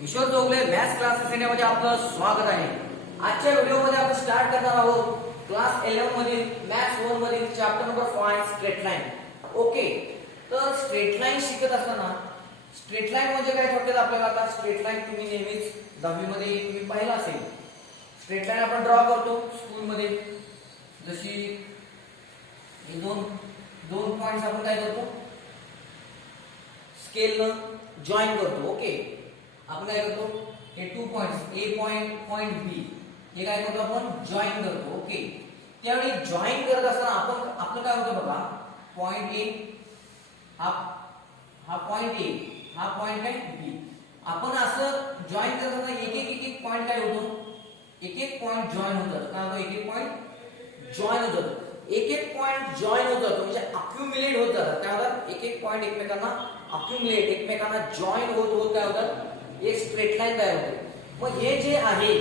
Kishore Chougale maths classes सेंटरमध्ये आपलं स्वागत आहे. आजच्या व्हिडिओमध्ये आपण स्टार्ट करणार आहोत क्लास 11 मधील मॅथ्स 1 मधील chapter number 5 straight line. Okay, तर स्ट्रेट लाईन शिकत असताना स्ट्रेट लाईन म्हणजे काय थोडक्यात आपल्याला आता स्ट्रेट लाईन तुम्ही नेहमीच 10वी मध्ये तुम्ही पाहिलं असेल. स्ट्रेट लाईन आपण ड्रॉ करतो स्कूल मध्ये, जशी हे दोन पॉइंट्स आपण काय करतो स्केलनं जॉईन करतो. ओके, आपण काय करतो हे 2 पॉइंट्स ए पॉइंट बी हे काय करतो आपण जॉईन करतो. ओके, त्यावेळी जॉईन करत असताना आपलं काय होतं बघा, पॉइंट ए हा पॉइंट ए हा पॉइंट आहे बी. आपण असं जॉईन करत असताना एक एक पॉइंट काय होतो, एक पॉइंट जॉईन होतात. काय होतं, एक पॉइंट जॉईन होतात. एक पॉइंट जॉईन होतात म्हणजे अक्युमुलेट होत जातात. काय होतात, एक पॉइंट एकमेकांना अक्युमुलेट एकमेकांना जॉईन होत काय होतात, एक स्ट्रेट लाईन तयार होते. मग हे जे आहे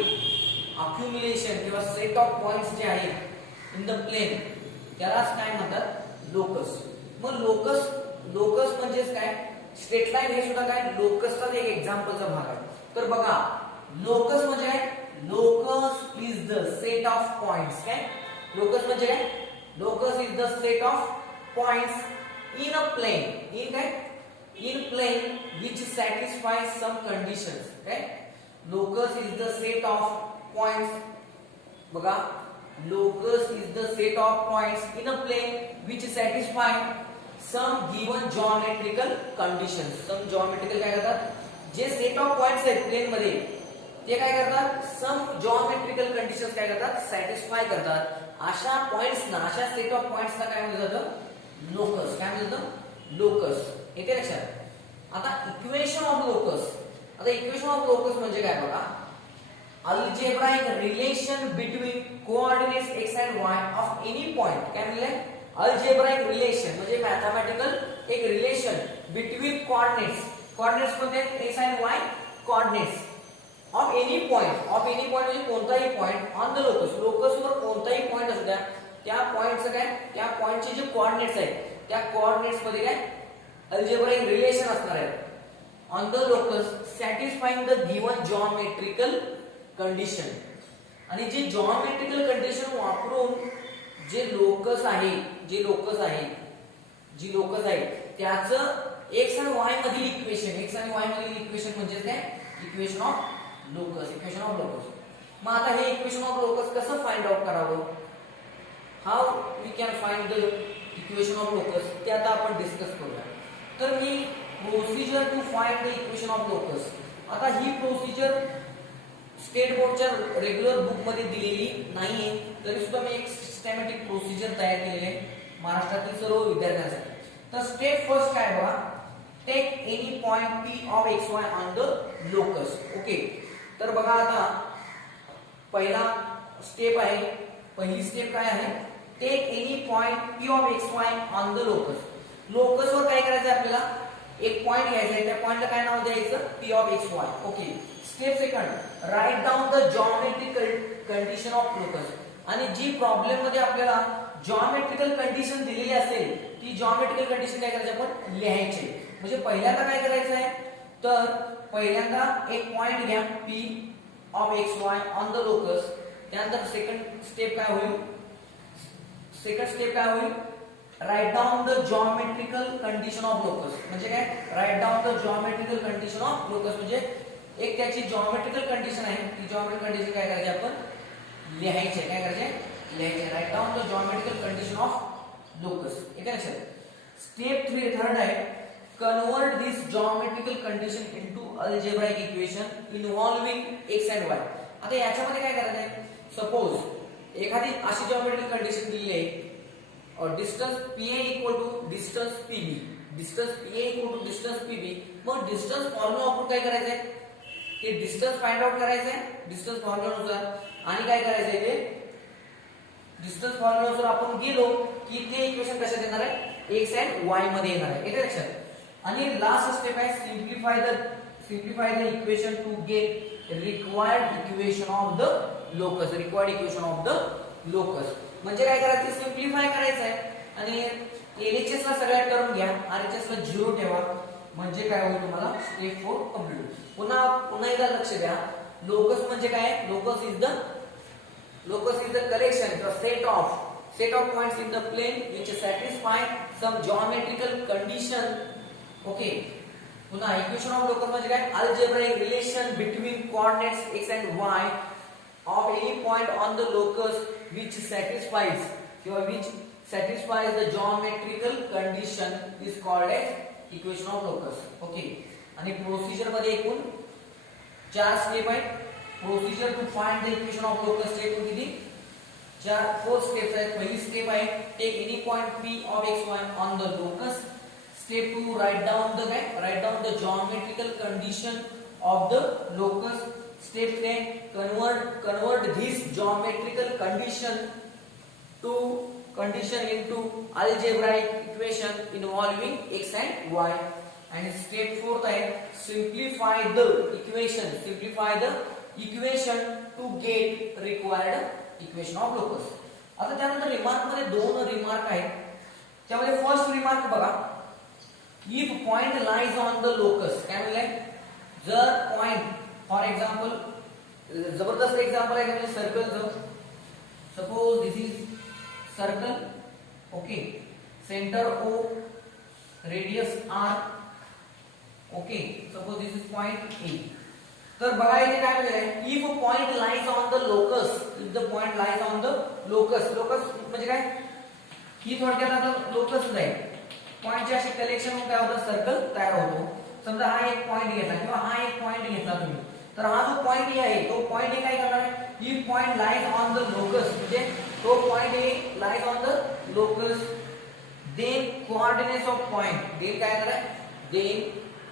अक्युमुलेशन किंवा सेट ऑफ पॉइंट्स जे आहेत इन द प्लेन त्यालाच काय म्हणतात, लोकस. मग लोकस म्हणजेच काय, स्ट्रेट लाईन हे सुद्धा काय लोकसचा एक एक्झाम्पलचा भाग आहे. तर बघा, लोकस म्हणजे काय, locus is the set of points. काय लोकस म्हणजे काय, locus is the set of points in a plane, in काय in plane which satisfies some conditions. Okay, locus is the set of points. बघा, locus is the set of points in a plane which satisfy some given geometrical conditions. Some geometrical काय करतात, जे set of points आहेत plain मध्ये ते काय करतात, some geometrical conditions काय करतात, satisfy करतात. अशा पॉइंट्स ना, अशा सेट ऑफ पॉइंट्स ना काय म्हणलं जातं, लोकस. काय म्हणलं जातं, लोकस. येते लक्षात. आता इक्वेशन ऑफ लोकस, आता इक्वेशन ऑफ लोकस म्हणजे काय बघा, algebraic relation between coordinates x and y of any point. काय म्हणले, अल्जेब्राइक रिलेशन म्हणजे मॅथमॅटिकल एक रिलेशन बिटवीन कोऑर्डिनेट्स म्हणजे x and y coordinates of any point. Of any point म्हणजे कोणताही पॉइंट ऑन द लोकस. लोकसवर कोणताही पॉइंट असू द्या, त्या पॉइंटचं काय, त्या पॉइंटचे जे कोऑर्डिनेट्स आहेत त्या कोऑर्डिनेट्स मध्ये काय अल्जेब्राइक रिलेशन असणार आहे on the locus satisfying the given geometrical condition. आणि जे जॉमेट्रिकल कंडिशन वापरून जे लोकस आहे जी लोकस आहे त्याचं एक्स आणि वाय मधील इक्वेशन, एक्स आणि वाय मधील इक्वेशन म्हणजे काय, इक्वेशन ऑफ लोकस. मग आता हे इक्वेशन ऑफ लोकस कसं फाइंड आउट करावं, how we can find the equation of locus, ते आता आपण डिस्कस करूया. तर मी procedure to find the equation of locus, आता ही प्रोसिजर स्टेट बोर्डच्या रेग्युलर बुक मध्ये दिलेली नाहीये, तरी सुद्धा मी एक सिस्टमॅटिक प्रोसिजर तयार केलेली आहे महाराष्ट्रातील सर्व विद्यार्थ्यांसाठी. तर स्टेप फर्स्ट काय बघा, take any point p of xy on the locus. Okay, तर बघा आता पहिला स्टेप आहे, पहिली स्टेप काय आहे, take any point p of xy on the locus. Locus वर काय करायचं आपल्याला, एक पॉइंट घ्यायचा आहे, त्या पॉइंटला काय नाव द्यायचं, p of xy. Okay, step second, right down the geometrical condition of locus. आणि जी प्रॉब्लेम मध्ये आपल्याला जॉमेट्रिकल कंडिशन दिलेली असेल ती जॉमेट्रिकल कंडिशन काय करायची, आपण लिहायची. म्हणजे पहिल्यांदा काय करायचं आहे, तर पहिल्यांदा एक पॉइंट घ्या p of xy on the locus. त्यानंतर सेकंड स्टेप काय होईल, right down the geometrical condition of locus. म्हणजे काय, right down the geometrical condition of locus म्हणजे एक त्याची जॉमेट्रिकल कंडिशन आहे, ती जॉमेट्रिकल कंडिशन काय करायची, आपण लिहायची. काय करायचे, लिहायचे. Right down the geometrical condition of locus. येते लक्षात. स्टेप थर्ड आहे, convert this geometrical condition into algebraic equation involving x and y. आता याच्यामध्ये काय करायचं आहे, सपोज एखादी अशी जॉमेट्रिकल कंडिशन दिलेली आहे, distance pa equal to distance pb, distance pa equal to distance pb. मग डिस्टन्स फॉर्म्युला वापरून काय करायचंय, ते डिस्टन्स फाइंड आउट करायचंय डिस्टन्स फॉर्म्युलानुसार. आणि काय करायचंय, ते डिस्टन्स फॉर्म्युलानुसार आपण गेलो की ते इक्वेशन कशात येणार आहे, x and y मध्ये येणार आहे. येते लक्षात. आणि लास्ट स्टेप आहे, simplify the equation to get required equation of the locus. म्हणजे काय करायचं, सिम्प्लिफाय करायचं आहे आणि एलएचएस ला सगळ्या टर्म घ्या, आरएचएस ला 0 ठेवा, म्हणजे काय होईल तुम्हाला स्टेप 4 कंप्लीट. पुन्हा एकदा लक्ष द्या. लोकस म्हणजे काय? Locus is the collection, the set of points in the plane which satisfy some geometrical condition. Okay. पुन्हा इक्वेशन ऑफ लोकस म्हणजे काय? Algebraic relation between coordinates x and y of any point on the locus which satisfies the geometrical condition is called as equation of locus. Okay. आणि procedure मध्ये एकूण 4 step आहेत. Procedure to find the equation of locus step किती? 4 steps आहेत. पहिली step आहे take any point p of x1 on the locus. Step 2 right down द geometrical condition of the locus. Step 10 convert this geometrical condition into algebraic equation involving x and y. And step 4 आहे simplify the equation to get required equation of locus. आता त्यानंतर remark मध्ये 2 remark आहेत. त्यामध्ये first remark बघा, if point lies on the locus. काय म्हणले? जर पॉइंट, फॉर एक्झाम्पल जबरदस्त एक्झाम्पल आहे म्हणजे सर्कलचं. Suppose this is circle. Okay. Centre O, radius R. Okay. Suppose this is point A. तर बघा इथे काय लिहिलंय, if point lies on the locus, if the point lies on the locus. Locus म्हणजे काय? ही थोडक्यात आता लोकसच आहे. पॉइंटचे असे कलेक्शन होऊन काय होतं? सर्कल तयार होतो. समजा हा एक पॉइंट घेतला किंवा हा एक पॉइंट घेतला तुम्ही, तर हा जो पॉइंट आहे तो पॉइंट काय करणार आहे? If point lies on the locus म्हणजे तो point lies on the locus, then coordinates of point, then काय करणार आहे? देन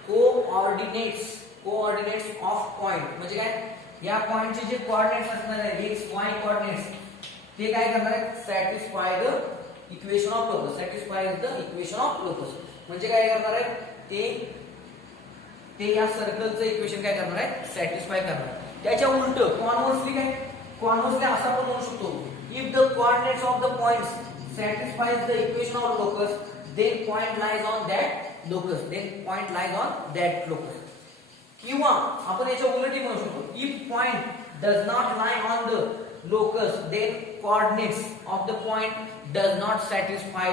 कोऑर्डिनेट्स ऑफ पॉइंट म्हणजे काय? या पॉइंटचे जे कोऑर्डिनेट्स असणार आहेत एक्स वाय कोऑर्डिनेट्स, ते काय करणार आहेत? Satisfy the equation of locus. म्हणजे काय करणार आहेत? ते या सर्कलचं इक्वेशन काय करणार आहेत? सॅटिस्फाय करणार. त्याच्या उलट कॉन्व्हर्सली काय? कॉन्व्हर्सली असं पण म्हणू शकतो, if the coordinates of the points satisfies the equation of locus, then point lies on that locus. किंवा आपण याच्या उलटी म्हणू शकतो, if point does not lie on the locus, then coordinates of the point does not satisfy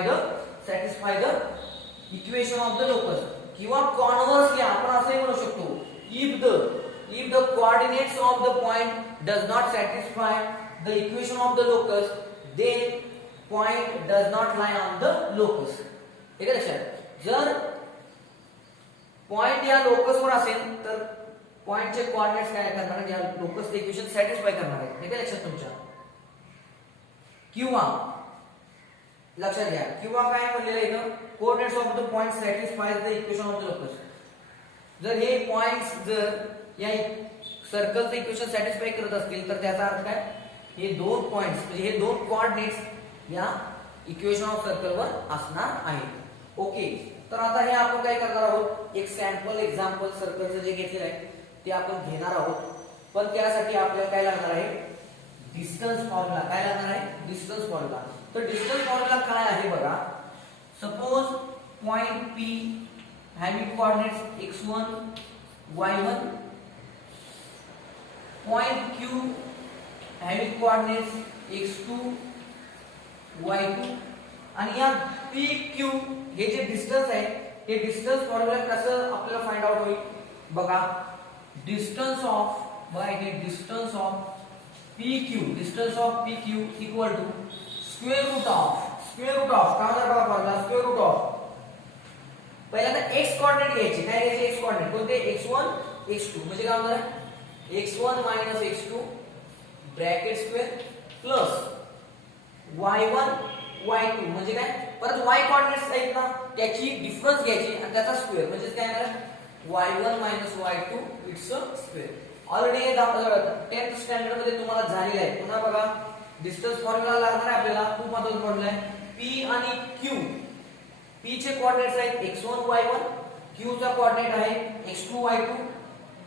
the equation of the locus. किंवा conversely आपण असंही म्हणू शकतो, if the coordinates of the point does not satisfy the equation of the locus, then point does not lie on the locus. ठीक आहे लक्षात? जर point या लोकस वर असेल तर पॉइंटचे कोऑर्डिनेट्स काय करणार? या लोकसचे इक्वेशन सॅटिस्फाय करणार आहे. ठीक आहे लक्षात तुमच्या? किंवा लक्षात घ्या, किंवा काय म्हणलेलं आहे इथं? Coordinates of the point satisfy the equation of the locus. जर हे पॉइंट्स जर या सर्कलचं इक्वेशन सॅटिस्फाय करत असतील तर त्याचा अर्थ काय? हे दोन पॉइंट्स म्हणजे हे दोन कोऑर्डिनेट्स या इक्वेशन ऑफ सर्कलवर असणार आहेत. ओके. तर आता हे आपण काय करणार आहोत? एक सॅम्पल एक्झाम्पल सर्कलचं जे घेतलेलं आहे ते आपण घेणार आहोत. पण त्यासाठी आपल्याला काय लागणार आहे? Distance formula. काय लागणार आहे? Distance formula. तर डिस्टन्स फॉर्म्युला काय आहे बघा. Suppose point P having coordinates x1 y1, point Q having coordinates x2 y2, आणि या PQ हे जे डिस्टन्स आहे हे डिस्टन्स फॉर्म्युला कसं आपल्याला फाइंड आउट होईल बघा. Distance of PQ equal to square root of काय होणार बघा फॉर्म्युला? स्क्वेअर रूट ऑफ पहिल्यांदा x कोऑर्डिनेट घ्यायचे. काय घ्यायचे? x कोऑर्डिनेट कोणते? x1 x2 म्हणजे काय होणार? x1 x2 bracket square plus y1 y2 म्हणजे काय? परत y कोऑर्डिनेट्स आहेत ना त्याची डिफरन्स घ्यायची आणि त्याचा स्क्वेअर म्हणजे काय येणार? y1 y2 it's a square. Already 10th standard मध्ये तुम्हाला झालेला आहे. पुन्हा बघा, डिस्टन्स फॉर्म्युला लागणार आहे आपल्याला. खूप महत्त्वाचा फॉर्म्युला आहे. P आणि Q, P चे कोऑर्डिनेट्स आहेत x1 y1, Q चा कोऑर्डिनेट आहे x2 y2.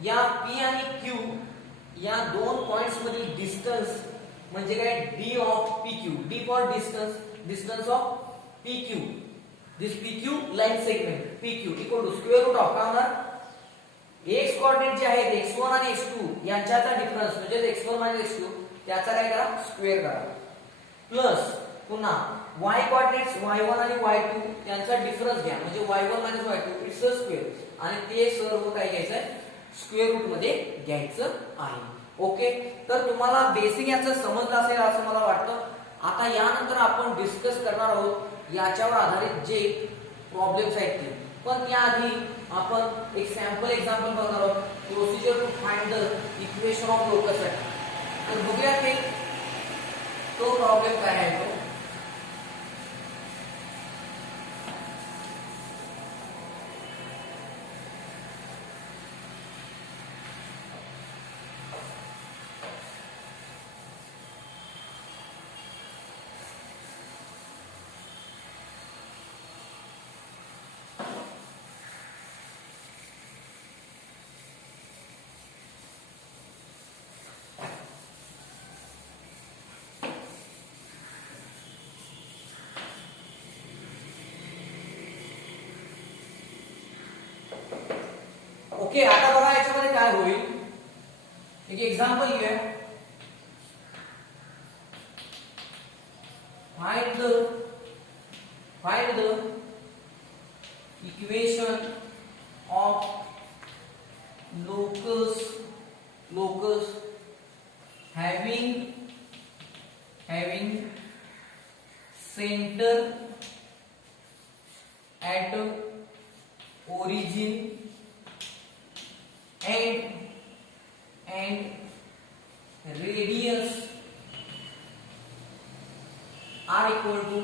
या P आणि Q या दोन पॉइंट्स मधील डिस्टन्स म्हणजे काय? d of PQ. d for distance of PQ. This PQ line segment PQ equal to square root of काय होणार x कोऑर्डिनेट जे आहेत x1 आणि x2 यांच्याचा डिफरन्स म्हणजे x1 x2 त्याचा काय करा स्क्वेअर करा प्लस पुन्हा y कोऑर्डिनेट्स y1 आणि y2 यांचा डिफरन्स घ्या म्हणजे y1 y2 it's a square आणि ते सर्व काय घ्यायचं आहे स्क्वेअर रूट मध्ये घ्यायचं आहे. ओके, तर तुम्हाला बेसिक याचं समजलं असेल असं मला वाटतं. आता यानंतर आपण डिस्कस करणार आहोत याच्यावर आधारित जे प्रॉब्लेम्स आहेत ते, पण त्याआधी आपण एक सॅम्पल एक्झाम्पल बघणार आहोत procedure to find the equation of locus. तर बघूया की तो प्रॉब्लेम काय आहे तो. ओके, आता बघा याच्यामध्ये काय होईल. एक एक्झाम्पल घेऊया. Find the equation of locus having center at origin and radius are equal to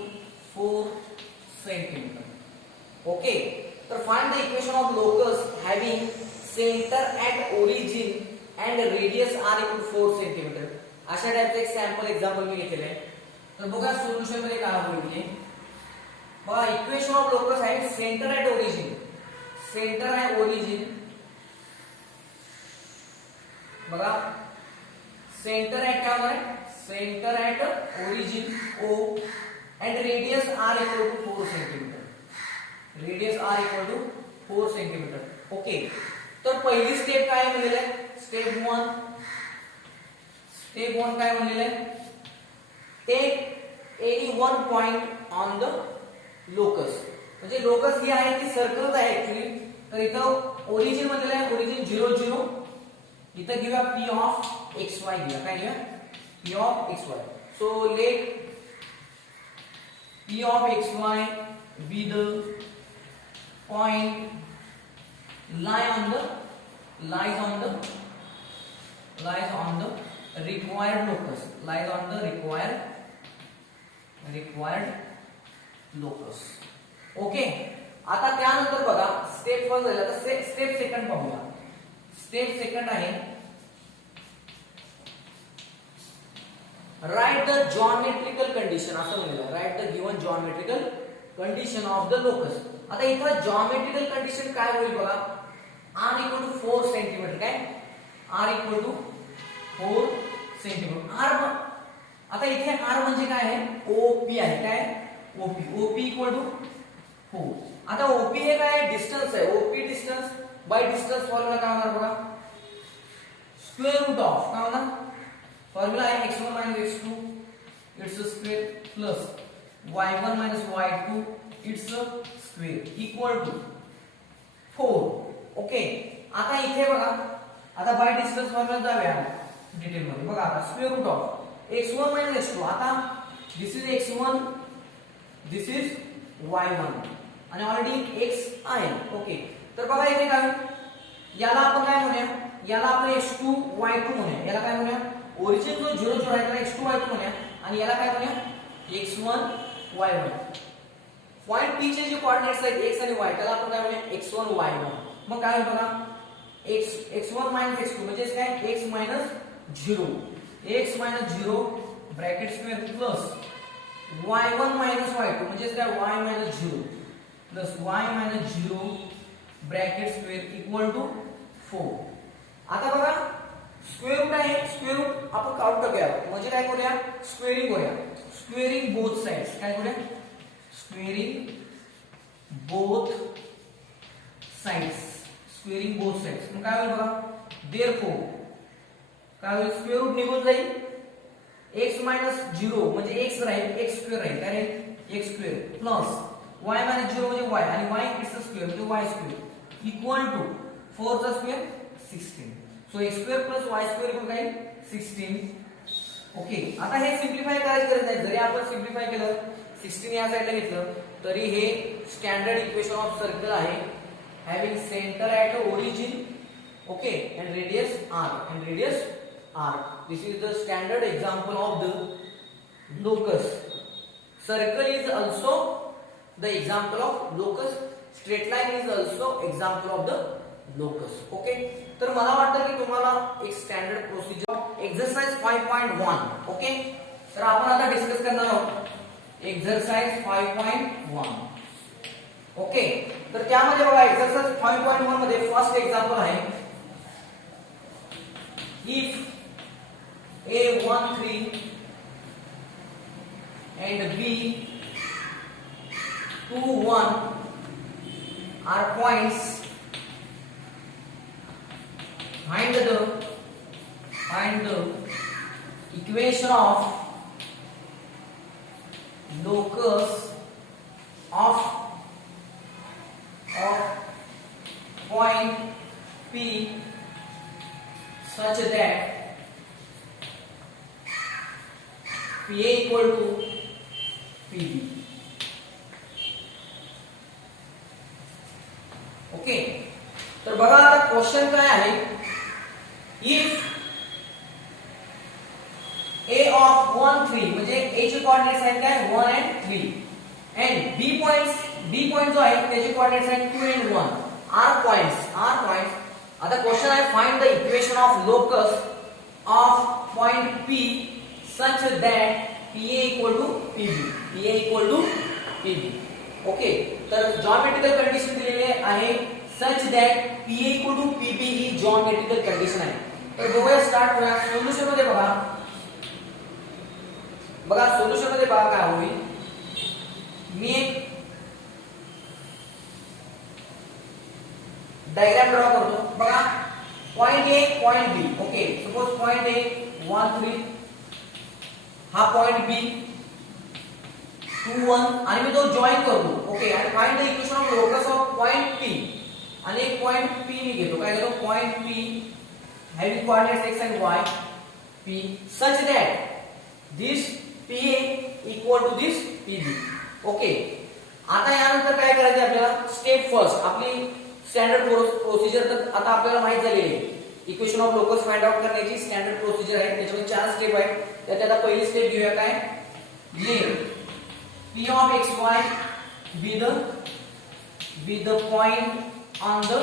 4 centimeter. Okay, so find the equation of locus having center at origin and radius are equal to 4 centimeter. अशा टाइपचं एक sample example मी घेतलेलं आहे. तर बघा solution मध्ये काय होईल. बघा इक्वेशन ऑफ लोकस आहे सेंटर ॲट ओरिजिन. सेंटर आहे ओरिजिन. बघा सेंटर ॲट काय होणार आहे centre at origin O and radius r equal to 4 centimeter. Radius r equal to 4 centimeter. Okay, तर पहिली स्टेप काय म्हणलेलं आहे स्टेप 1 काय म्हणलेलं आहे take any one point on the locus. म्हणजे लोकस ही आहे ती सर्कलच आहे ऍक्च्युअली. तर इथं ओरिजिन म्हणलेलं आहे ओरिजिन 0 0. इथं घेऊया p ऑफ xy घेऊया. काय घेऊया p of xy. So let p of xy be the point lies on the required locus. Okay, आता त्यानंतर बघा स्टेप 1 झालं तर स्टेप सेकंड पाहूया. स्टेप सेकंड आहे राइट द जॉमेट्रिकल कंडिशन. असं म्हणलं right the given geometrical condition of the locus. आता इथं जॉमेट्रिकल कंडिशन काय होईल बघा r इक्वल टू 4 सेंटीमीटर. काय r इक्वल टू 4 सेंटीमीटर. आता इथे r म्हणजे काय आहे OP आहे. काय OP इक्वल टू 4. आता OP हे काय डिस्टन्स आहे. OP distance bye distance formula काय होणार बघा स्क्वेअर रूट ऑफ काय होणार फॉर्म्युला आहे x1 x2 it's a square plus y1 y2 it's a square equal to 4. Okay, आता इथे बघा आता बाय डिस्टन्स फॉर्म्युला जाऊया डिटेल मध्ये. बघा आता square root of x1 x2. आता दिस is x1 this is y1 आणि ऑलरेडी x आहे. ओके, तर बघा इथे काय याला आपण काय म्हणूया याला आपण x2 y2 म्हणूया. याला काय म्हणूया ओरिजिन जो 0 0 आहे त्याला x2 y2 म्हणूया आणि याला काय म्हणूया x1 y1. पॉइंट P चे जे कोऑर्डिनेट्स आहेत x आणि y त्याला आपण काय म्हणूया x1 y1. मग काय बघा x1 x2 म्हणजे काय x 0 bracket square plus y1 y2 म्हणजे काय y 0 plus y 0 bracket square equal to 4. आता बघा स्क्वेअर रूट आहे. स्क्वेअर रूट आपण काउंट करूया म्हणजे काय करूया स्क्वेअरिंग करूया. Squaring both sides. काय करूया squaring both sides, squaring both sides. मग काय होईल बघा, देअरफोर काय होईल, स्क्वेअर रूट निघून जाईल. x मायनस 0 म्हणजे x राहील, x स्क्वेअर राहील, काय राहील, x square plus y minus 0 म्हणजे y आणि y इट्स स्क्वेअर म्हणजे y स्क्वेअर इक्वल टू 4 चा square 16. So x square plus y square equal काय 16. ओके, आता हे सिम्प्लिफाय करायची गरज नाही. जरी आपण सिम्प्लिफाय केलं 16 या साइडला घेतलं तरी हे स्टँडर्ड इक्वेशन ऑफ सर्कल आहे, having centre at origin, okay, and radius r. This is the standard example of the locus. Circle is also the example of locus. Straight line is also example of the locus. Okay. तर मला वाटतं की तुम्हाला एक standard procedure exercise 5.1. Okay, तर आपण आता discuss करणार आहोत एक्सरसाइज 5.1. ओके, तर त्यामध्ये बघा एक्सरसाइज 5.1 मध्ये फर्स्ट एक्झाम्पल आहे, if A13 and B21 are points, find the equation of locus of point P such that PA equal to PB. Okay, तर बघा आता क्वेश्चन काय आहे, इफ A of 1 3 म्हणजे A चे कोऑर्डिनेट्स आहेत काय 1 and 3 and B पॉइंट जो आहे त्याचे कोऑर्डिनेट्स आहेत 2 and 1, R पॉइंट्स. आता क्वेश्चन आहे, find the equation of locus of point P such that PA equal to PB. Okay, तर जॉमेट्रिकल कंडिशन दिलेली आहे such that PA equal to PB he geometrical condition आहे. तर बघूया, start करूया. Solution मध्ये बघा काय होईल, मी एक डायग्राम ड्रॉ करतो. बघा, point A point B. Okay, suppose point A 1 3, हा पॉइंट B 2 1 आणि मी तो जॉइन करतो. ओके, आणि find the equation of locus of point P. आणि एक पॉइंट P मी घेतो, काय घेतो, point P having coordinates x and y, P such that this PA equal to this PB. Okay, आता यानंतर काय करायचं आपल्याला, स्टेप फर्स्ट आपली स्टँडर्ड प्रोसिजर. तर आता आपल्याला माहित झालेली आहे equation of locus find out करण्याची स्टँडर्ड प्रोसिजर आहे, त्याच्यामध्ये 4 स्टेप आहेत. त्यात आता पहिली स्टेप घेऊया, काय, late P of xy be the point on the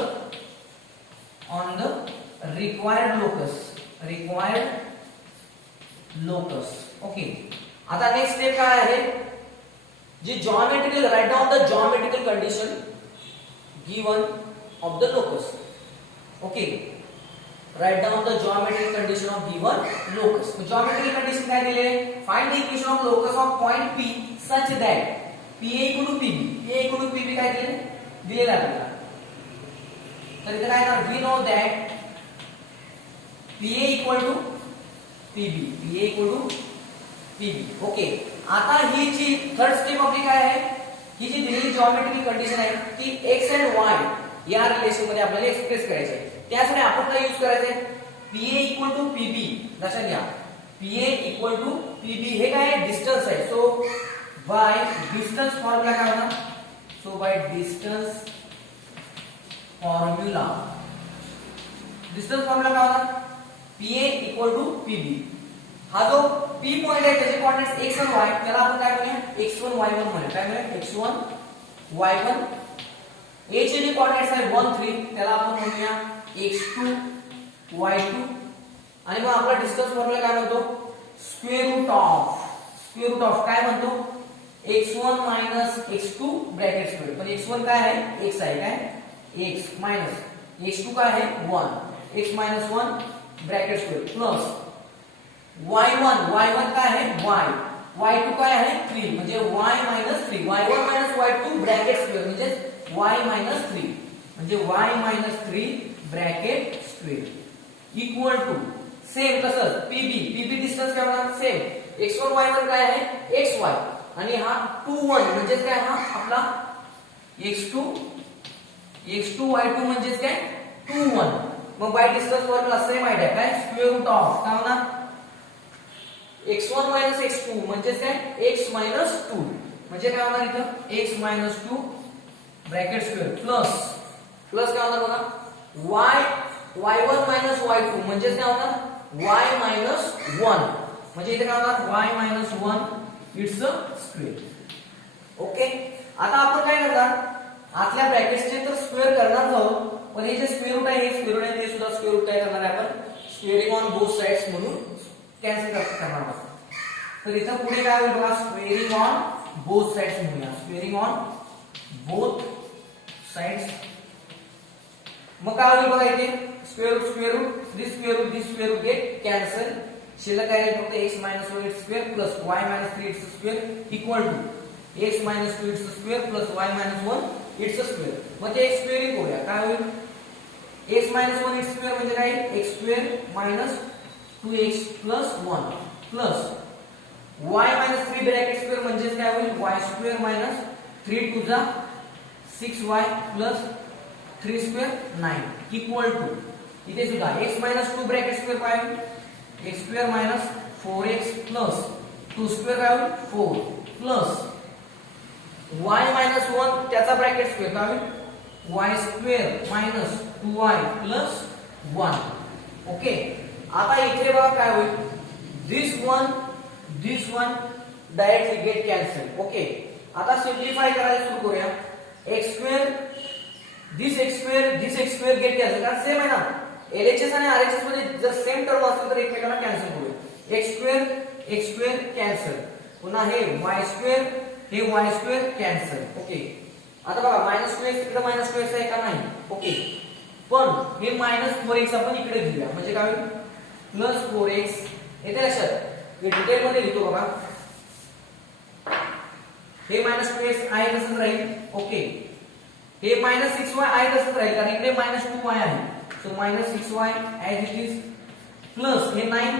required locus. Okay, आता नेक्स्ट स्टेप काय आहे, जी geometrical, write down the geometrical condition given of the locus. Okay, write down the geometrical condition of given locus. Geometrical condition काय दिले, find the equation of locus of point P such that PA equal to PB काय दिलेलं आपल्याला. तर इथे काय ना, we know that PA equal to PB. Okay, आता ही जी थर्ड स्टेप आपली काय आहे, ही जी दिलेली जॉमेट्रिकल कंडिशन आहे ती x and y या रिलेशन मध्ये आपल्याला एक्सप्रेस करायची आहे. त्यासाठी आपण काय यूज करायचंय, PA equal to PB. लक्षात घ्या, PA equal to PB हे काय आहे, डिस्टन्स आहे. सो बाय डिस्टन्स फॉर्म्युला काय होणार, सो बाय डिस्टन्स फॉर्म्युला काय होणार, PA equal to PB. हा जो P पॉइंट आहे त्याचे कोऑर्डिनेट्स x आणि y, त्याला आपण काय म्हणूया, x1 y1 म्हणूया. काय म्हणूया, x1 y1. A चे जे कोऑर्डिनेट्स आहे 1 3, त्याला आपण म्हणूया x2 y2. आणि मग आपला डिस्टन्स फॉर्म्युला काय म्हणतो, स्क्वेअर रूट ऑफ काय म्हणतो, x1 minus x2 bracket square. पण x1 काय आहे, x आहे, काय x मायनस x2 काय आहे 1, x minus 1 bracket square plus y1 काय आहे y, y2 काय आहे 3 म्हणजे y - 3 y1 - y2 bracket square म्हणजे y - 3 म्हणजे y - 3 bracket square equal to same तसंच पीबी डिस्टन्स काय होणार सेम x1 y1 काय आहे xy आणि हा 2 1 म्हणजे काय हा आपला x2 y2 म्हणजे काय 2 1 मग bye distance formula same idea काय स्क्वेअर रूट ऑफ काय होणार x1 - x2 म्हणजे काय x - 2 म्हणजे काय होणार इथं x - 2 ब्रॅकेट स्क्वेअर प्लस काय होणार बघा y1 - y2 म्हणजे काय होणार y - 1 म्हणजे इथे काय होणार y - 1 it's a square okay आता आपण काय करणार आतल्या ब्रॅकेट्सचे तर स्क्वेअर करणार आहोत पण हे जे स्क्वेअर रूट आहे हे स्क्वेअर रूट आहे ते सुद्धा स्क्वेअर रूट काय करणार आहे आपण स्क्वेअरिंग ऑन बोथ साइड्स म्हणून कॅन्सल करणार आहोत तर इथं पुढे काय होईल बघा स्क्वेअरिंग ऑन बोथ साइड्स म्हणूया स्क्वेअरिंग ऑन बोथ साइड्स मग काय होईल बघा इथे square root this square root get cancel शिल्लक काय फक्त x - 1 it's square plus y - 3 it's square equal to x - 2 it's square plus y - 1 it's square मग ते स्क्वेअरिंग करूया काय होईल x - 1 इट्स स्क्वेअर म्हणजे काय x square - 2x plus 1 plus y - 3 bracket square म्हणजे काय होईल y स्क्वेअर - 3 टू जा 6y plus 3 square 9 equal to इथे सुद्धा x - 2 ब्रॅकेट स्क्वेअर काय होईल x square - 4x plus 2 square काय होईल 4 प्लस y - 1 त्याचा ब्रॅकेट स्क्वेअर काय होईल y square - 2y plus 1 okay आता इथे बघा काय होईल this one directly get cancel okay आता सिम्प्लिफाय करायला सुरू करूया x square this x square get cancel कारण सेम आहे ना LHS आणि RHS मध्ये जर सेम टर्म असेल तर एकमेकांना कॅन्सल करूया x स्क्वेअर कॅन्सल पुन्हा हे y स्क्वेअर कॅन्सल ओके आता बघा -2x इकडे -2x आहे का नाही ओके पण हे -4x आपण इकडे घेऊया म्हणजे काय होईल +4x येते लक्षात हे डिटेल मध्ये लिहितो बघा हे -2x आहे तसंच राहील ओके हे -6y आहे तसंच राहील कारण इकडे -2y आहे so -6y as it is plus हे 9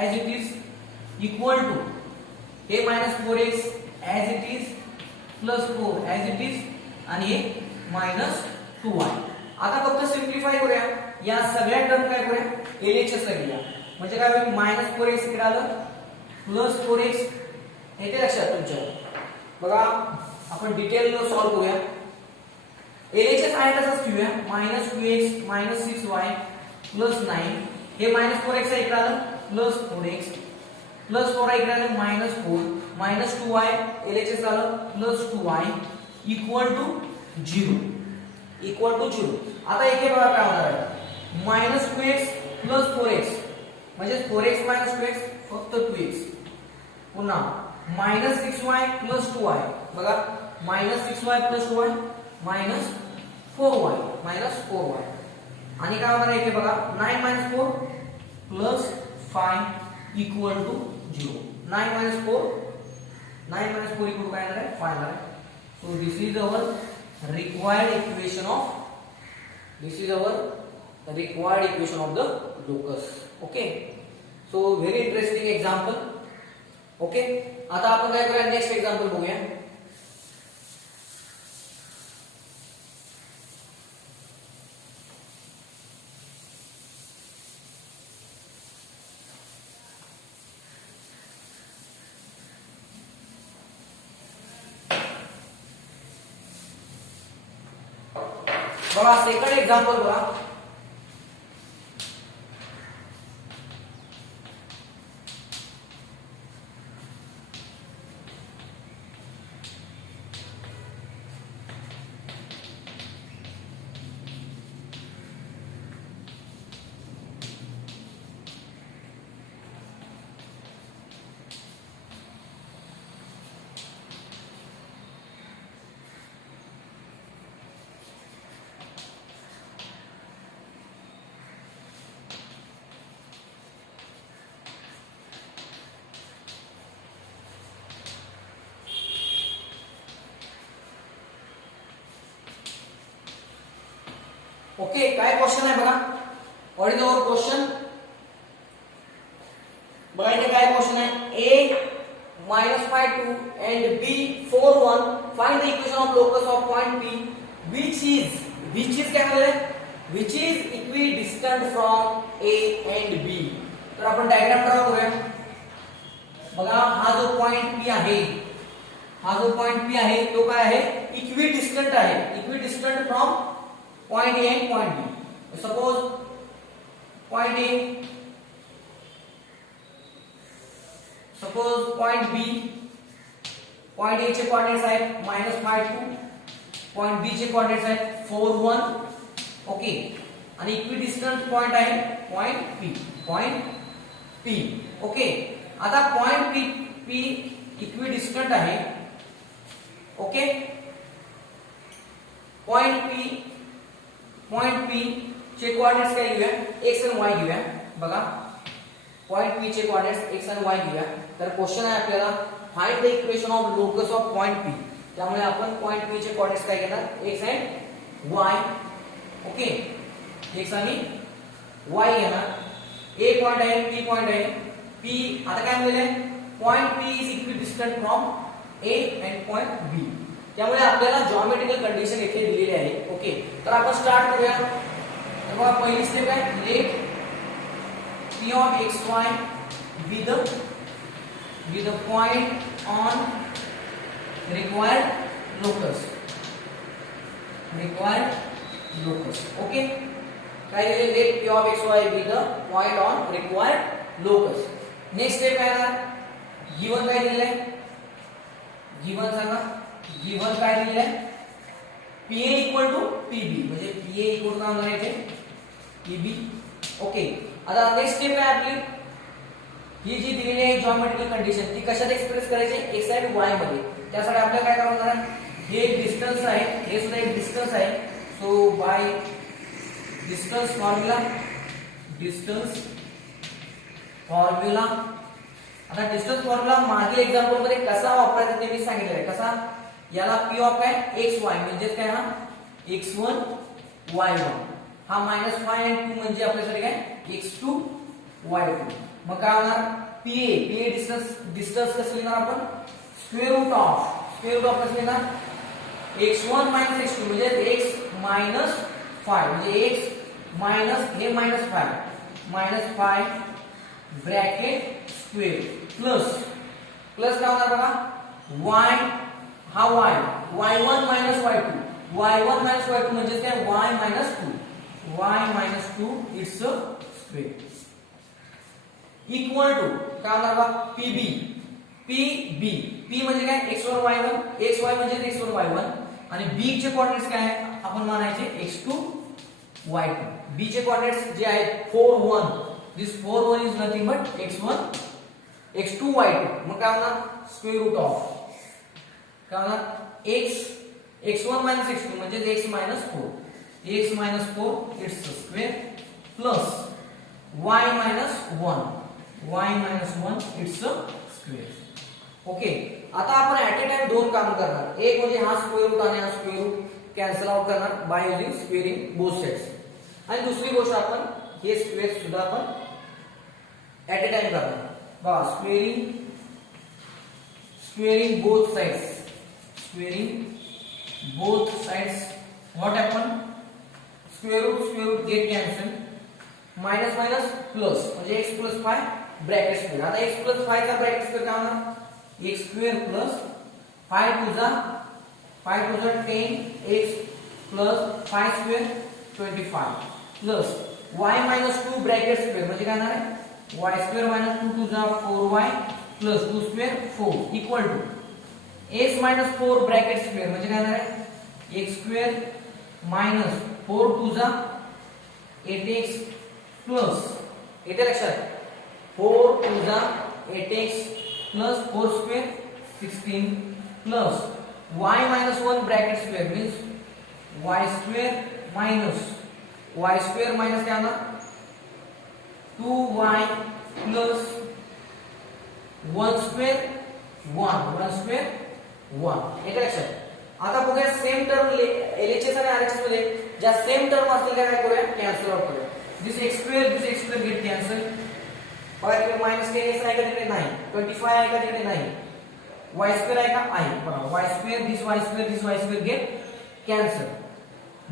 as it is equal to हे -4x as it is plus 4 as it is आणि हे -2y आता फक्त सिम्प्लिफाय करूया या सगळ्या टर्म काय करूया LHS ला घेऊया म्हणजे काय होईल -4x इकडे आलं +4x येते लक्षात तुमच्या बघा आपण डिटेल सॉल्व करूया LHS आहे तसंच ठेवूया -2x - 6y + 9 हे -4x इकडे आलं +4x +4 इकडे आलं -4 -2y LHS आलं +2y इक्वल टू 0 आता इथे बघा काय होणार आहे -2x + 4x म्हणजे 4x - 2x फक्त 2x पुन्हा -6y + 2y बघा -6y + 2y -4y आणि काय होणार आहे इथे बघा 9 - 4 + 5 इक्वल टू 0 9 - 4 इक्वल टू काय येणार आहे 5 येणार आहे so this is our required equation of the locus okay so very interesting example okay आता आपण काय करूया नेक्स्ट एक्झाम्पल बघूया बघा सेकंड एक्झाम्पल बघा ओके, काय क्वेश्चन आहे बघा. What is our question? बघा इथे काय क्वेश्चन आहे. a -5 2 and b 4 1. Find the equation of locus of point p which is काय म्हणले, which is equidistant from a and b. तर आपण डायग्राम ड्रॉ करूया. बघा हा जो पॉइंट p आहे, हा जो पॉइंट p आहे तो काय आहे, इक्विडिस्टंट आहे. Equidistant from point a and point b. Suppose point a, suppose point b, point a चे कोऑर्डिनेट्स आहेत -5 2, पॉइंट b चे कोऑर्डिनेट्स आहेत 4 1. ओके, आणि इक्विडिस्टंट पॉइंट आहे पॉइंट p. ओके, आता पॉइंट p इक्विडिस्टंट आहे. ओके, पॉइंट p चे coordinates काय घेऊया, x आणि y घेऊया. बघा पॉइंट p चे कोऑर्डिनेट्स x आणि y घेऊया. तर क्वेश्चन आहे आपल्याला find the equation of locus of point p. त्यामुळे आपण पॉइंट p चे कोऑर्डिनेट्स काय घेणार, x आणि y. ओके, x आणि y घेणार. a पॉइंट आहे, p पॉइंट आहे. p आता काय म्हणले, point p is equidistant from a and point b. त्यामुळे आपल्याला जिओमेट्रिकल कंडिशन इथे दिलेली आहे. ओके, तर आपण स्टार्ट करूया. तर बघा पहिली स्टेप आहे, let p of xy be the point on required locus. Okay, काय दिले, let p of xy be the point on required locus. Next step काय आहे, गिवन काय दिलेलं आहे, गिवन सांगा. गिवन काय दिलेलं आहे, PA इक्वल टू PB, म्हणजे PA इक्वल काय होणार आहे, PB. ओके, आता नेक्स्ट स्टेप आहे आपली, ही जी दिलेली आहे जिओमेट्रिकल कंडिशन ती कशात एक्सप्रेस करायची, x आणि y मध्ये. त्यासाठी आपल्याला काय करावं लागणार आहे, हे एक डिस्टन्स आहे, हे सुद्धा एक डिस्टन्स आहे. So by distance formula. आता डिस्टन्स फॉर्म्युला मागील एक्झाम्पल मध्ये कसा वापरायचा ते मी सांगितलं आहे. कसा, याला p ऑफ आहे xy म्हणजे काय, हा x1 y1, हा -5 आणि 2 म्हणजे आपल्यासाठी काय x2 y2. मग काय होणार, pa डिस्टन्स कसं लिहिणार आपण, स्क्वेअर रूट ऑफ कसं लिहिणार, x1 - x2 म्हणजे x -5 म्हणजे x मायनस हे -5 ब्रॅकेट स्क्वेअर प्लस काय होणार बघा, y हा y1 - y2 म्हणजे काय y -2 it's square equal to काय होणार बघा, p म्हणजे काय x1 y1, xy म्हणजे x1 y1 आणि b चे कोऑर्डिनेट्स काय आहे आपण म्हणायचे x2 y2. b चे कोऑर्डिनेट्स जे आहेत 4 1, दिस 4 1 is nothing but x2 y2. मग काय होणार, स्क्वेअर रूट ऑफ काय होणार, x1 - x2 म्हणजे x -4 it's square plus y -1 it's square. Okay, आता आपण ऍट ए टाइम दोन काम करणार. एक म्हणजे हा स्क्वेअर रूट आणि हा स्क्वेअर रूट कॅन्सल आउट करणार by using squaring both sides. आणि दुसरी गोष्ट आपण हे स्क्वेअर सुद्धा आपण ऍट ए टाइम करणार. बघा squaring both sides what happen, square root get cancel, minus plus म्हणजे x + 5 ब्रॅकेट स्क्वेअर. आता x + 5 चा ब्रॅकेट स्क्वेअर काय होणार, x स्क्वेअर प्लस 5 टू जा 10 x plus 5 square 25 plus y -2 bracket square म्हणजे काय होणार आहे, y स्क्वेअर -2 टू जा 4y plus 2 square 4 equal to x -4 bracket square म्हणजे काय होणार आहे, x स्क्वेअर -4 टू जा 8x प्लस येते लक्षात 4 टू जा 8x plus 4 square 16 plus y -1 bracket square means y square minus काय होणार 2y प्लस 1 स्क्वेअर 1 येते लक्षात. आता बघूया सेम टर्म LHS आणि RHS मध्ये ज्या सेम टर्म असतील त्या काय करूया कॅन्सल आउट करूया. दिस x स्क्वेअर गेट कॅन्सल. बघा तिकडे -10x आहे का तिकडे नाही. 25 आहे का तिकडे नाही. y स्क्वेअर आहे का आहे. बघा y स्क्वेअर दिस y स्क्वेअर गेट कॅन्सल.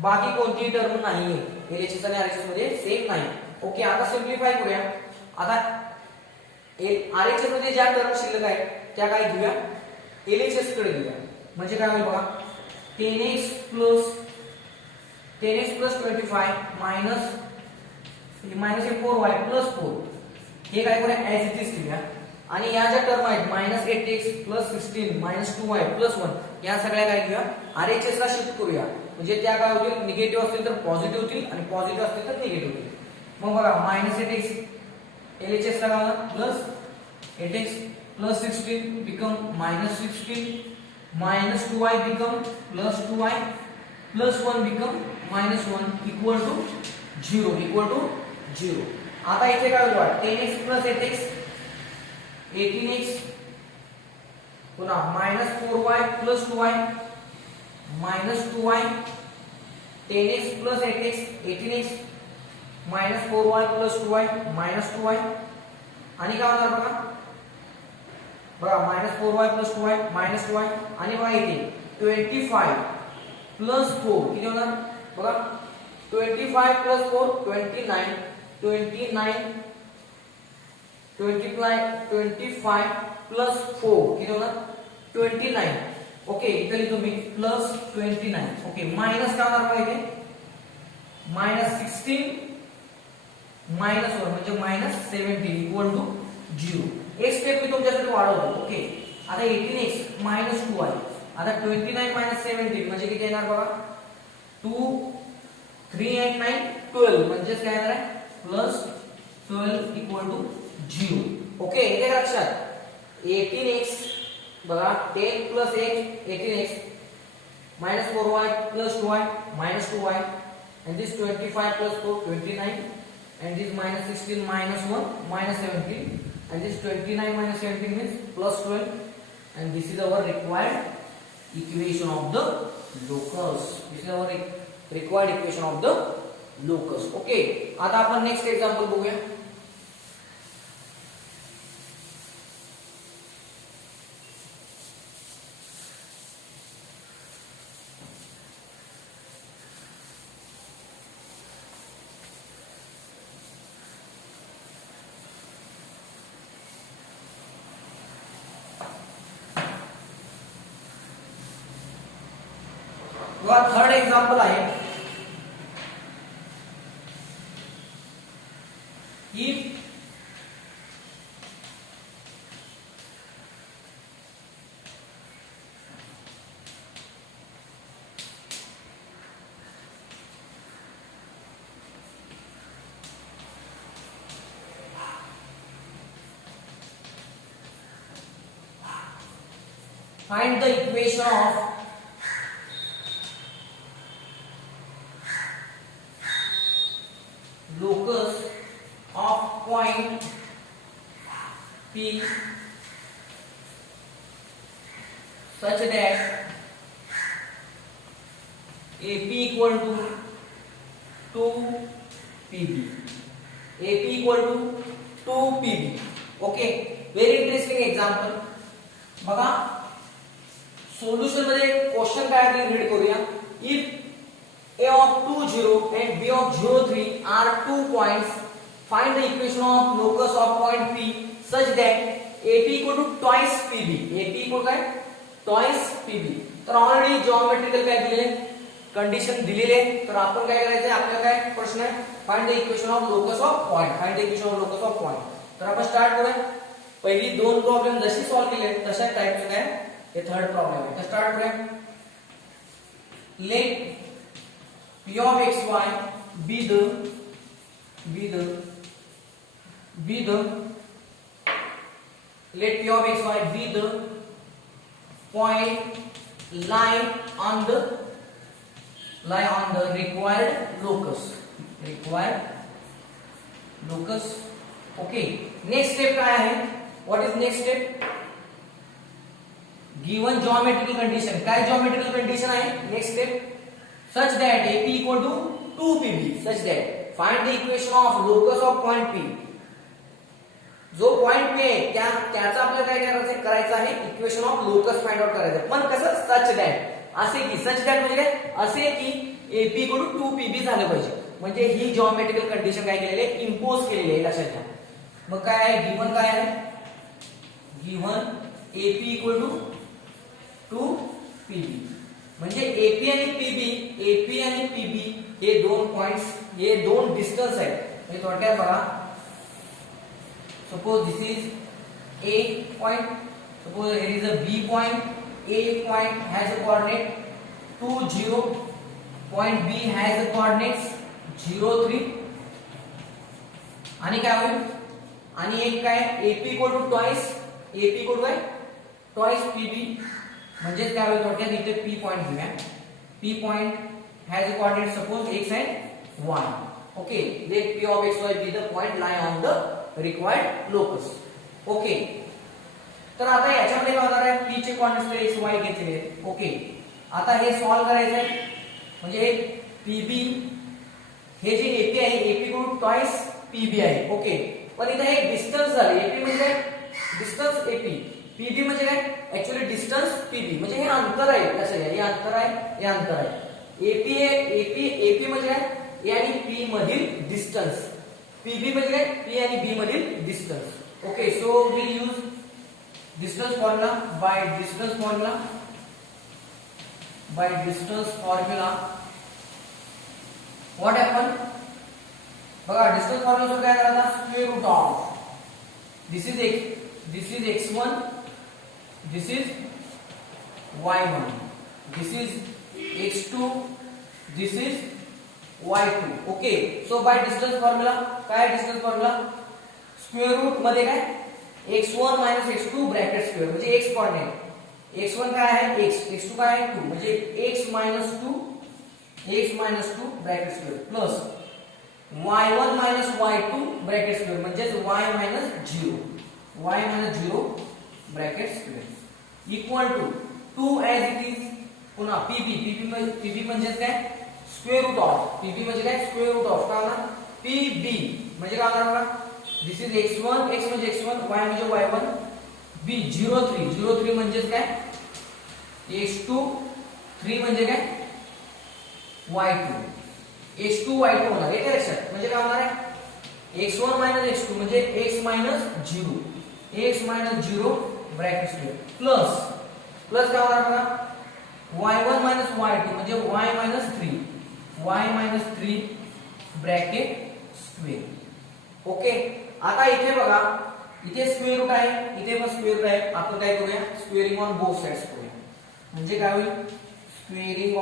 बाकी कोणतीही टर्म नाहीये LHS आणि RHS मध्ये सेम नाही. ओके आता सिंप्लिफाय करूया. आता RHS मध्ये ज्या टर्म शिल्लक आहेत त्या काय घेऊया LHS कडे घेऊया. म्हणजे काय होईल बघा 10x plus 25 minus 4y plus 4 हे काय करूया ऍज इट इज ठेवूया. आणि या ज्या टर्म आहेत -8x plus 16 -2y plus 1 या सगळ्या काय घेऊया RHS ला शिफ्ट करूया. म्हणजे त्या काय होतील निगेटिव्ह असतील तर पॉझिटिव्ह होतील आणि पॉझिटिव्ह असतील तर निगेटिव्ह होतील. मग बघा -8x LHS ला घाला plus 8x plus 16 become -16 -2y become +2y plus 1 become -1 equal to 0 आता इथे काय होईल 10x plus 8x 18x पुन्हा -4y plus 2y -2y 10x plus 8x 18x -4y plus 2y -2y आणि काय होणार बघा -4y plus 2y -2y आणि बघा इथे 25 plus 4 किती होणार बघा 25 plus 4 29 25 plus 4 किती होणार 29. ओके इथे लिहितो मी प्लस 29. ओके मायनस काय होणार बघा इथे -16 -1 म्हणजे -17 इक्वल टू 0. एक स्टेप मी तुमच्यासाठी वाढवतो. ओके आता 18x -2y आता 29 -17 म्हणजे किती येणार बघा 2 3 8 9 12 म्हणजे काय येणार आहे +12 इक्वल टू 0. ओके इथे लक्षात 18x बघा 10 plus 8 18x -4y plus 2y -2y and this 25 plus 4 29 and this -16 -1 -17 and this 29 -17 means +12 and this is our required equation of the locus. This is our required equation of the locus. Okay आता आपण next example बघूया. Third example आहे if find the equation of locus of point P such that AP equal to 2PB. AP equal to 2PB. Okay, very interesting example. बघा solution मध्ये question काय आहे read करूया. If A of 2 0 and B of 0 3 are 2 points, find the equation of locus of point P such that AP equal to twice PB. AP equal काय twice PB. तर already geometrical काय दिलेले condition दिलेले. तर आपण काय करायचं आपल्याला काय प्रश्न आहे find the equation of locus of point. Find the equation of locus of point. तर आपण स्टार्ट करूया. पहिली दोन प्रॉब्लेम जशी सॉल्व केले तशा टाइपचे काय हे थर्ड प्रॉब्लेम आहे. तर स्टार्ट करूया. Let P of xy be the let P of xy be the point lie on the required locus. Okay, next step काय आहे. what is next step? given geometrical condition. काय geometrical condition आहे next step such that AP equal to 2PB, such that find the equation of locus of point P. जो point P आहे त्याचा आपल्याला काय करायचं आहे equation of locus find out करायचं. पण कसं सच दॅट असे की सच दॅट म्हणजे काय असे की AP इक्वल टू 2PB झालं पाहिजे. म्हणजे ही जिओमेट्रिकल कंडिशन काय केलेली आहे इंपोज केलेली आहे लक्षात घ्या. मग काय आहे गिवन काय आहे given AP equal to 2PB म्हणजे AP आणि PB हे दोन पॉइंट्स हे दोन डिस्टन्स आहेत. म्हणजे थोडक्यात बघा suppose this is A point, suppose here is a B point, A point has a coordinate 2 0, point B has a coordinates 0 3 आणि काय होईल आणि एक काय AP equal to twice PB म्हणजे काय होईल थोडक्यात इथे P पॉइंट घेऊया. P point has a coordinate suppose x and y. Okay, let P of x y be the point lie on the required locus. Okay तर आता याच्यामध्ये काय होणार आहे P चे कॉर्डिनेट्स x y घेतलेले आहेत. ओके आता हे सॉल्व करायचं आहे म्हणजे PB हे जे AP आहे AP कडून ट्वाइस PB आहे. ओके पण इथे एक डिस्टन्स झाले AP म्हणजे डिस्टन्स AP PB म्हणजे काय ऍक्च्युअली डिस्टन्स PB म्हणजे हे अंतर आहे कसं आहे हे अंतर आहे AP म्हणजे काय A आणि P मधील डिस्टन्स PB म्हणजे काय P आणि B मधील distance. Okay so we use distance formula by distance formula what happen बघा डिस्टन्स फॉर्म्युला काय करायचा square root of this is x1 this is y1 this is x2 this is y2. Okay so by distance formula काय distance formula square root मध्ये काय x1 x2 bracket square म्हणजे x coordinate x1 काय आहे x x2 काय आहे 2 म्हणजे x 2 bracket square plus y1 y2 bracket square म्हणजे y 0 bracket square equal to 2 as it is पुन्हा PB म्हणजे काय स्क्वेअर रूट ऑफ PB म्हणजे काय स्क्वेअर रूट ऑफ काय होणार PB म्हणजे काय होणार बघा दिस इज x1 x म्हणजे x1 y म्हणजे y1 B 03 म्हणजे काय x2 3 म्हणजे काय y2 x2 y2 होणार हे लक्षात म्हणजे काय होणार आहे x1 x2 म्हणजे x 0 ब्रॅकेट स्क्वेअर प्लस काय होणार बघा y1 y2 म्हणजे y 3 ब्रॅकेट स्क्वेअर. ओके आता इथे बघा इथे स्क्वेअर रूट आहे इथे पण स्क्वेअर रूट आहे आपण काय करूया स्क्वेअरिंग ऑन बोथ साइड्स करूया म्हणजे काय होईल squaring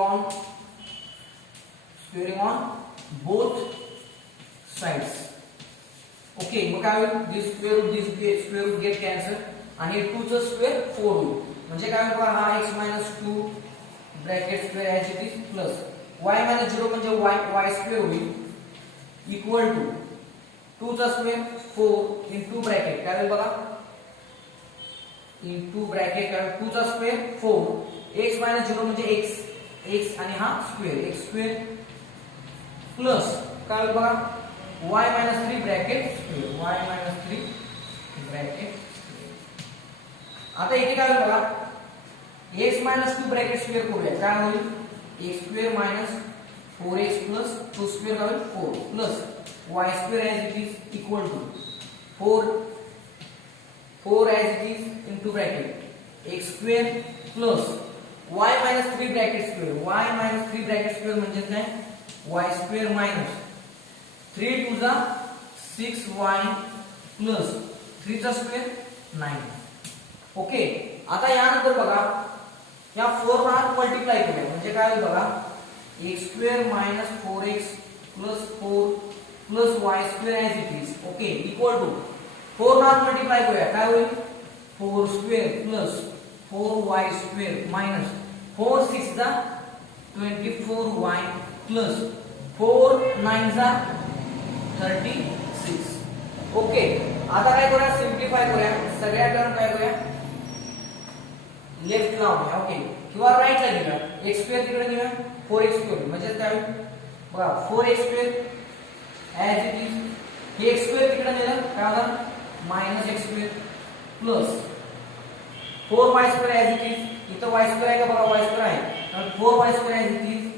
on both sides. Okay मग काय होईल दिस स्क्वेअर रूट गेट कॅन्सल आणि 2 चा स्क्वेअर 4 होईल म्हणजे काय होईल हा x 2 bracket square as it is plus y 0 म्हणजे y स्क्वेअर होईल इक्वल टू 2 चा स्क्वेअर 4 इनटू ब्रॅकेट काय होईल बघा इनटू ब्रॅकेट काय 2 चा स्क्वेअर 4 x 0 म्हणजे x आणि हा स्क्वेअर x स्क्वेअर प्लस काय होईल बघा y 3 bracket square y 3 bracket. आता इथे काय होईल बघा x 2 ब्रॅकेट स्क्वेअर करूया काय होईल x square 4x plus 2 square काय होईल 4 plus y square as it is equal to 4 as it is into bracket x square plus y 3 bracket square y 3 bracket square म्हणजे काय y स्क्वेअर मायनस 3 2 जा 6y plus 3 चा square 9. Okay आता यानंतर बघा या 4 ला मल्टिप्लाय करूया म्हणजे काय होईल बघा x square 4x plus 4 plus y square as it is. Okay equal to 4 ला मल्टिप्लाय करूया काय होईल 4 square plus 4y square minus 4 6 जा 24y प्लस 4 9 जा 36. ओके आता काय करूया सिम्प्लिफाय करूया सगळ्या टर्म काय करूया लेफ्ट लावूया. ओके किंवा राईट ला घेऊया एक्स स्क्वेअर तिकडे नेऊया 4x स्क्वेअर म्हणजे काय बघा 4x square as it is हे एक्स स्क्वेअर तिकडे नेलं काय होणार minus x square plus 4y square as it is इथं y स्क्वेअर आहे का बघा y स्क्वेअर आहे तर 4y square as it is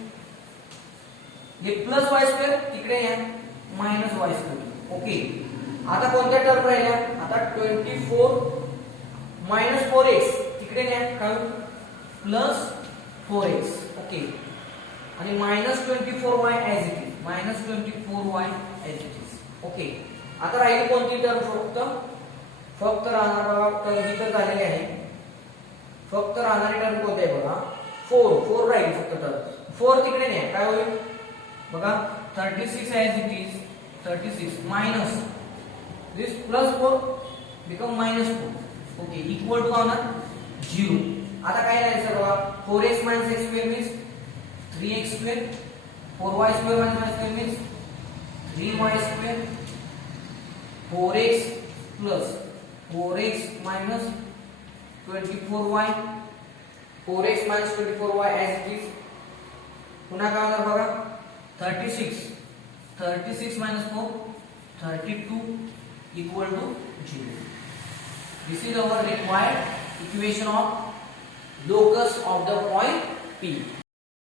हे प्लस y स्क्वेअर तिकडे या मायनस y स्क्वेअर ओके आता कोणत्या टर्म राहिल्या आता 24 मायनस 4x तिकडे न्या काय प्लस 4x ओके आणि minus 24y as it is minus 24y as it is okay आता राहिली कोणती टर्म फक्त राहणार टर्म इथं झालेली आहे फक्त राहणारी टर्म कोणती आहे बघा 4 राहील फक्त टर्म 4 तिकडे न्या काय होईल बघा 36 as it is 36 minus this plus 4 become minus 4 okay equal to होणार 0 आता काय राहायचं बघा 4x minus x square means 3x square 4y square minus y square means 3y square 4x plus 4x minus 24y 4x minus 24y as it is पुन्हा काय होणार बघा 36 minus 4 32 equal to 0 this is our required equation of locus of the point P